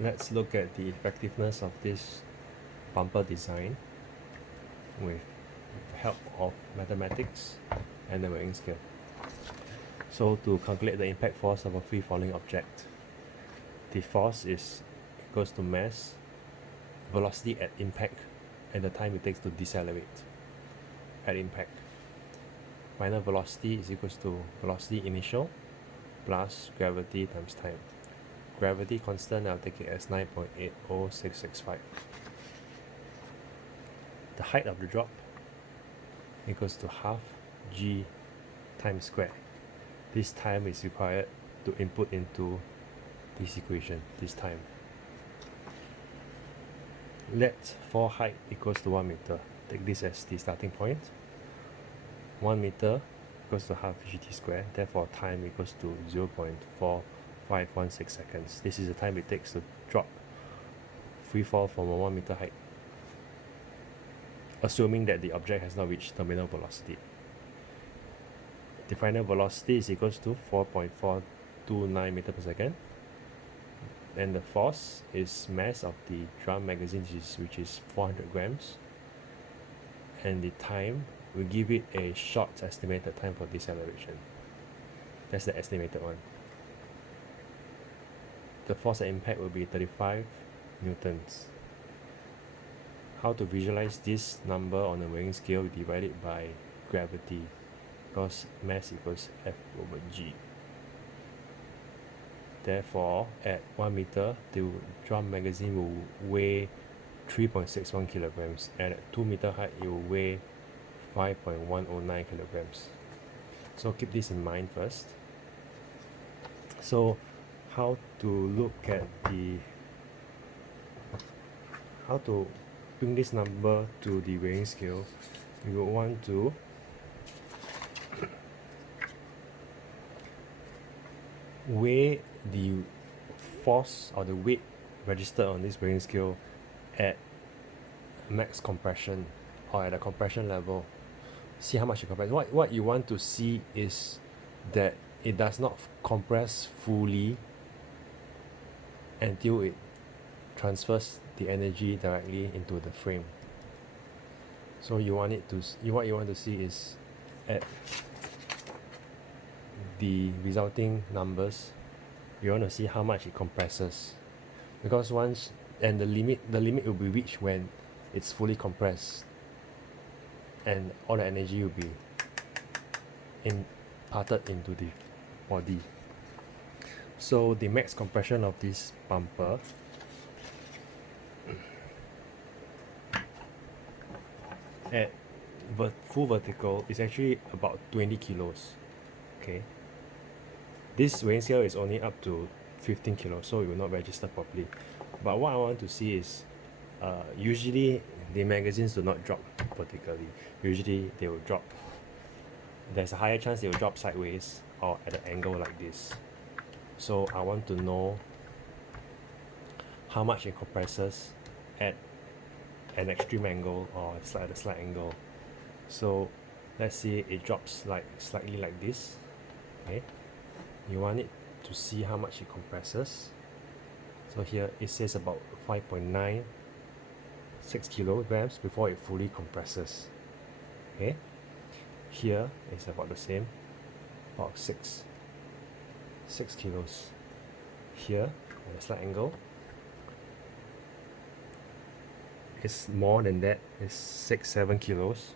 Let's look at the effectiveness of this bumper design with the help of mathematics and the weighing scale. So to calculate the impact force of a free falling object, the force is equals to mass, velocity at impact, and the time it takes to decelerate at impact. Final velocity is equals to velocity initial plus gravity times time. Gravity constant, I'll take it as 9.80665. The height of the drop equals to half g times square. This time is required to input into this equation, this time. Let fall height equals to 1 meter. Take this as the starting point. 1 meter equals to half gt square, therefore time equals to 0.4516 seconds. This is the time it takes to drop free fall from a 1 meter height, assuming that the object has not reached terminal velocity. The final velocity is equals to 4.429 meter per second, and the force is mass of the drum magazine, which is 400 grams, and the time, we give it a short estimated time for deceleration. That's the estimated one. The force at impact will be 35 newtons. How to visualize this number on a weighing scale? We divide it by gravity, because mass equals F over G. Therefore, at 1 meter, the drum magazine will weigh 3.61 kilograms, and at 2 meter height, it will weigh 5.109 kilograms. So keep this in mind first. So how to bring this number to the weighing scale? We will want to weigh the force or the weight registered on this weighing scale at max compression or at a compression level. See how much it compresses. What you want to see is that it does not compress fully until it transfers the energy directly into the frame. So what you want to see is at the resulting numbers, you want to see how much it compresses, because the limit will be reached when it's fully compressed and all the energy will be imparted into the body. So the max compression of this bumper at full vertical is actually about 20 kilos. Okay, this weighing scale is only up to 15 kilos, so it will not register properly. But what I want to see is usually the magazines do not drop vertically. Usually they will drop, there's a higher chance they will drop sideways or at an angle like this. So I want to know how much it compresses at an extreme angle or at a slight angle. So let's say it drops slightly like this. Okay, you want it to see how much it compresses. So here it says about 5.96 kilograms before it fully compresses. Okay, here it's about the same, about 6 kilos. Here at a slight angle, it's more than that, it's 6-7 kilos.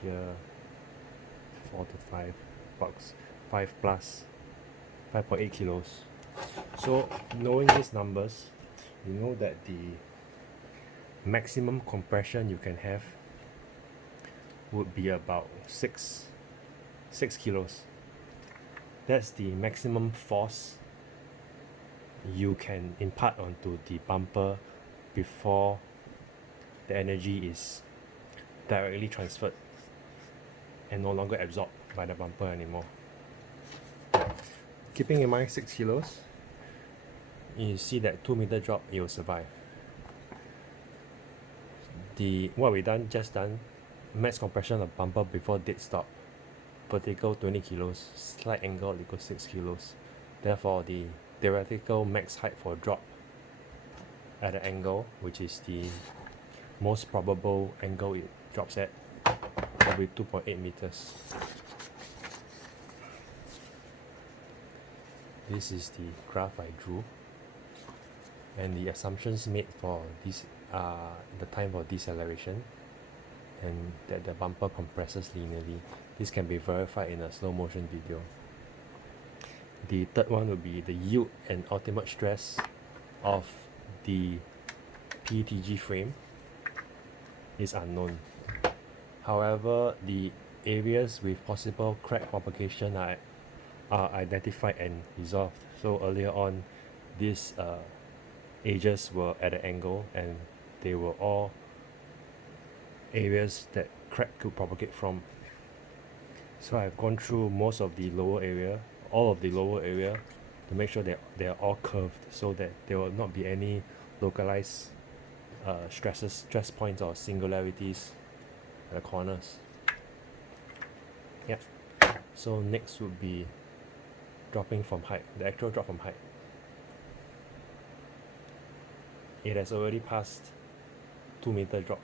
Here 4 to 5 bucks, 5 plus 5.8 kilos. So knowing these numbers, you know that the maximum compression you can have would be about 6 kilos. That's the maximum force you can impart onto the bumper before the energy is directly transferred and no longer absorbed by the bumper anymore. Keeping in mind 6 kilos, you see that 2 meter drop, it will survive. What we just done, max compression of bumper before dead stop. vertical 20 kilos, slight angle equals 6 kilos. Therefore, the theoretical max height for drop at an angle, which is the most probable angle it drops at, will be 2.8 meters. This is the graph I drew, and the assumptions made for this the time for deceleration, and that the bumper compresses linearly. This can be verified in a slow motion video. The third one would be the yield and ultimate stress of the PETG frame is unknown. However, the areas with possible crack propagation are identified and resolved. So earlier on, these edges were at an angle, and they were all areas that crack could propagate from. So I've gone through most of the lower area, all of the lower area, to make sure that they are all curved, so that there will not be any localized stress points or singularities at the corners. Yep. So next would be dropping from height, the actual drop from height. It has already passed 2 meter drop.